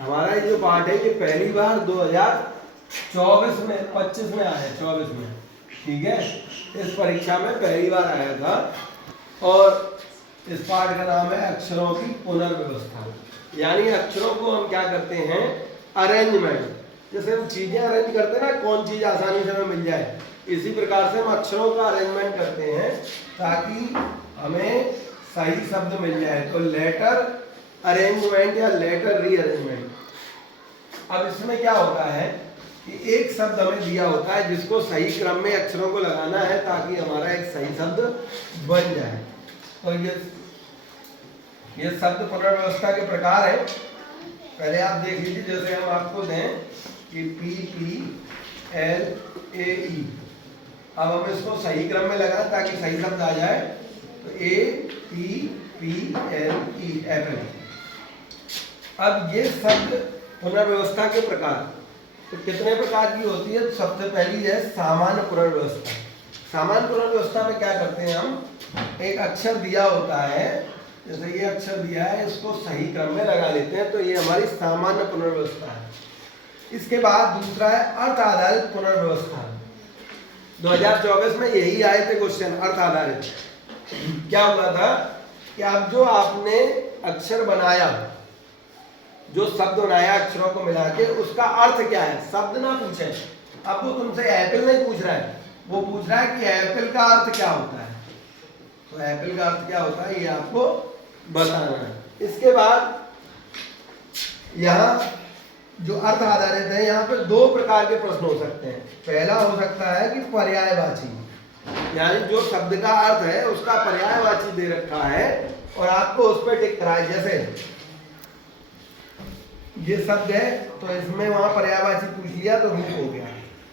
हमारा ये जो पार्ट है ये पहली बार 2024 में 25 में आया, 24 में, ठीक है। इस परीक्षा में पहली बार आया था और इस पार्ट का नाम है अक्षरों की पुनर्व्यवस्था। यानी अक्षरों को हम क्या करते हैं, अरेंजमेंट। जैसे हम चीजें अरेंज करते हैं ना, कौन चीज आसानी से हमें मिल जाए, इसी प्रकार से हम अक्षरों का अरेंजमेंट करते हैं ताकि हमें सही शब्द मिल जाए। तो लेटर अरेंजमेंट या लेटर रीअरेंजमेंट। अब इसमें क्या होता है कि एक शब्द हमें दिया होता है जिसको सही क्रम में अक्षरों को लगाना है ताकि हमारा एक सही शब्द बन जाए। तो ये शब्द पुनर्व्यवस्था के प्रकार है। पहले आप देख लीजिए, जैसे हम आपको दें कि PPLAE, अब हम इसको सही क्रम में लगाएं ताकि सही शब्द आ जाए। तो APPLE एप्पल। अब ये शब्द पुनर्व्यवस्था के प्रकार, तो कितने प्रकार की होती है। सबसे पहली है सामान्य पुनर्व्यवस्था। सामान्य पुनर्व्यवस्था में क्या करते हैं, हम एक अक्षर दिया होता है, जैसे ये अक्षर दिया है, इसको सही क्रम में लगा लेते हैं, तो ये हमारी सामान्य पुनर्व्यवस्था है। इसके बाद दूसरा है अर्थ आधारित पुनर्व्यवस्था। 2024 में यही आए थे क्वेश्चन, अर्थ आधारित। क्या हुआ था कि अब जो आपने अक्षर बनाया, जो शब्द बनाया अक्षरों को मिला के, उसका अर्थ क्या है, शब्द ना पूछे। अब वो तुमसे एप्पल नहीं पूछ रहा है, वो पूछ रहा है कि एप्पल का अर्थ क्या होता है। तो एप्पल का अर्थ क्या होता है ये आपको बताना है। इसके बाद यहाँ जो अर्थ आधारित है, यहाँ पे दो प्रकार के प्रश्न हो सकते हैं। पहला हो सकता है कि पर्यायवाची, यानी जो शब्द का अर्थ है उसका पर्यायवाची दे रखा है और आपको उस पर टिक कराए। जैसे ये शब्द है तो इसमें वहां पर्यायवाची पूछ लिया तो रूप हो गया।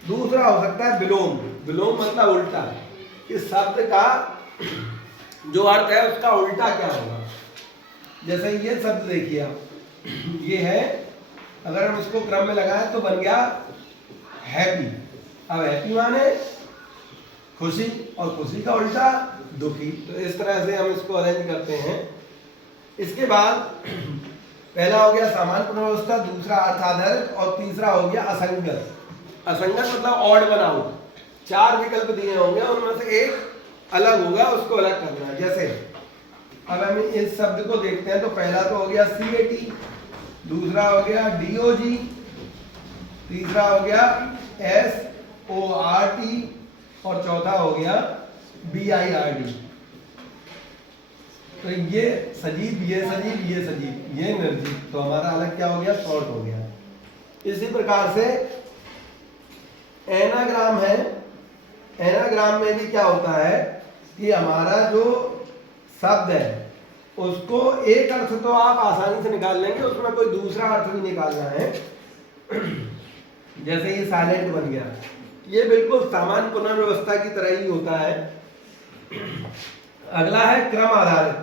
दूसरा हो सकता है विलोम। विलोम मतलब उल्टा, कि शब्द का जो अर्थ है उसका उल्टा क्या होगा। जैसे ये शब्द देखिए आप, ये है, अगर हम इसको क्रम में लगाएं तो बन गया हैप्पी। अब हैप्पी माने खुशी, और खुशी का उल्टा दुखी। तो इस तरह से हम इसको अरेंज करते हैं। इसके बाद पहला हो गया सामान्य पुनर्व्यवस्था, दूसरा अर्थ आधारित, और तीसरा हो गया असंगत। असंगत मतलब ऑड वन आउट। 4 विकल्प दिए होंगे, उनमें से एक अलग होगा, उसको अलग करना है। जैसे अब हम इस शब्द को देखते हैं, तो पहला तो हो गया CAT, दूसरा हो गया DOG, तीसरा हो गया SORT, और चौथा हो गया BIRD। तो ये सजीव, ये सजीव, ये सजीव, ये निर्जीव, तो हमारा अलग क्या हो गया, शॉर्ट हो गया। इसी प्रकार से एनाग्राम है। एनाग्राम में भी क्या होता है कि हमारा जो शब्द है उसको एक अर्थ तो आप आसानी से निकाल लेंगे, उसमें कोई दूसरा अर्थ भी निकालना है। जैसे ये साइलेंट बन गया, ये बिल्कुल सामान्य पुनर्व्यवस्था की तरह ही होता है। अगला है क्रम आधारित।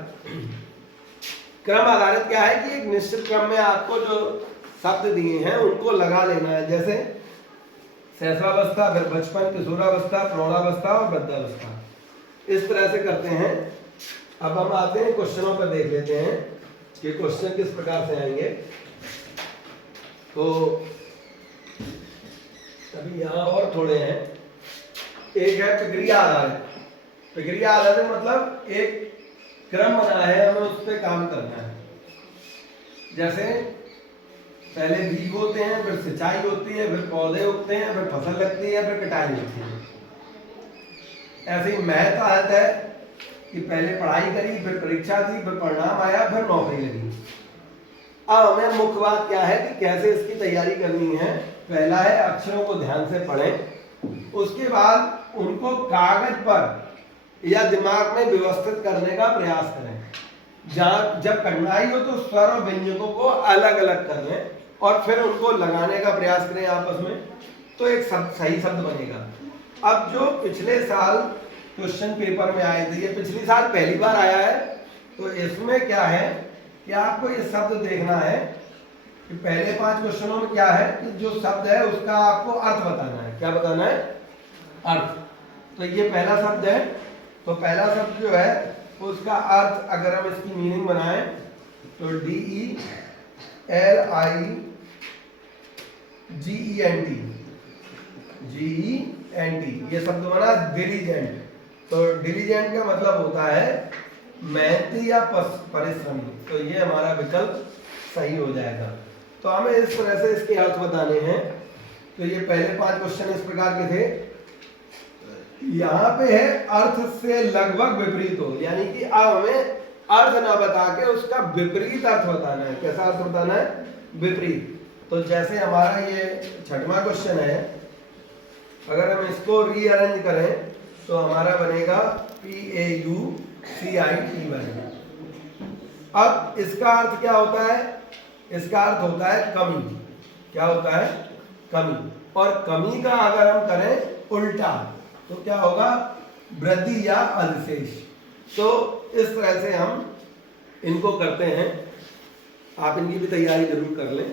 क्रम आधारित क्या है कि एक निश्चित क्रम में आपको जो शब्द दिए हैं उनको लगा लेना है। जैसे शैशवावस्था, फिर बचपन, किशोरावस्था, प्रौढ़ावस्था और वृद्धावस्था, इस तरह से करते हैं। अब हम आते हैं क्वेश्चनों पर, देख लेते हैं कि क्वेश्चन किस प्रकार से आएंगे। तो अभी यहाँ और थोड़े हैं। एक है प्रक्रिया आधारित। प्रक्रिया आधारित मतलब एक क्रम बना है, हमें उस पर काम करना है। जैसे पहले बीज बोते हैं, फिर सिंचाई होती है, फिर पौधे उगते हैं, फिर फसल लगती है, फिर कटाई होती है। ऐसे ही महत्व आता है कि पहले पढ़ाई करी, फिर परीक्षा दी, फिर परिणाम आया, फिर नौकरी लगी। अब हमें मुख्य बात क्या है कि कैसे इसकी तैयारी करनी है। पहला है अक्षरों को ध्यान से पढ़ें, उसके बाद उनको कागज पर या दिमाग में व्यवस्थित करने का प्रयास करें। जहाँ जब कठिनाई हो तो स्वर और व्यंजकों को अलग अलग कर लें और फिर उनको लगाने का प्रयास करें आपस में, तो एक सही शब्द बनेगा। अब जो पिछले साल क्वेश्चन पेपर में आए थे, ये पिछली साल पहली बार आया है, तो इसमें क्या है कि आपको ये शब्द देखना है कि पहले 5 क्वेश्चनों में क्या है कि जो शब्द है उसका आपको अर्थ बताना है। क्या बताना है? अर्थ। तो ये पहला शब्द है, तो पहला शब्द जो है उसका अर्थ अगर हम इसकी मीनिंग बनाएं तो DELIGENT, GENT, ये शब्द बना डिलीजेंट। तो डिलीजेंट का मतलब होता है मेहनती या परिश्रमी। तो ये हमारा विकल्प सही हो जाएगा। तो हमें इस तरह से इसके अर्थ बताने हैं। तो ये पहले 5 क्वेश्चन इस प्रकार के थे। यहाँ पे है अर्थ से लगभग विपरीत हो, यानी कि अब हमें अर्थ ना बता के उसका विपरीत अर्थ बताना है। कैसा अर्थ बताना है? विपरीत। तो जैसे हमारा ये 6वां क्वेश्चन है, अगर हम इसको रीअरेंज करें तो हमारा बनेगा PAUCITY। अब इसका अर्थ क्या होता है? इसका अर्थ होता है कमी। क्या होता है? कमी। और कमी का अगर हम करें उल्टा तो क्या होगा? वृद्धि या अधिशेष। तो इस तरह से हम इनको करते हैं। आप इनकी भी तैयारी जरूर कर लें।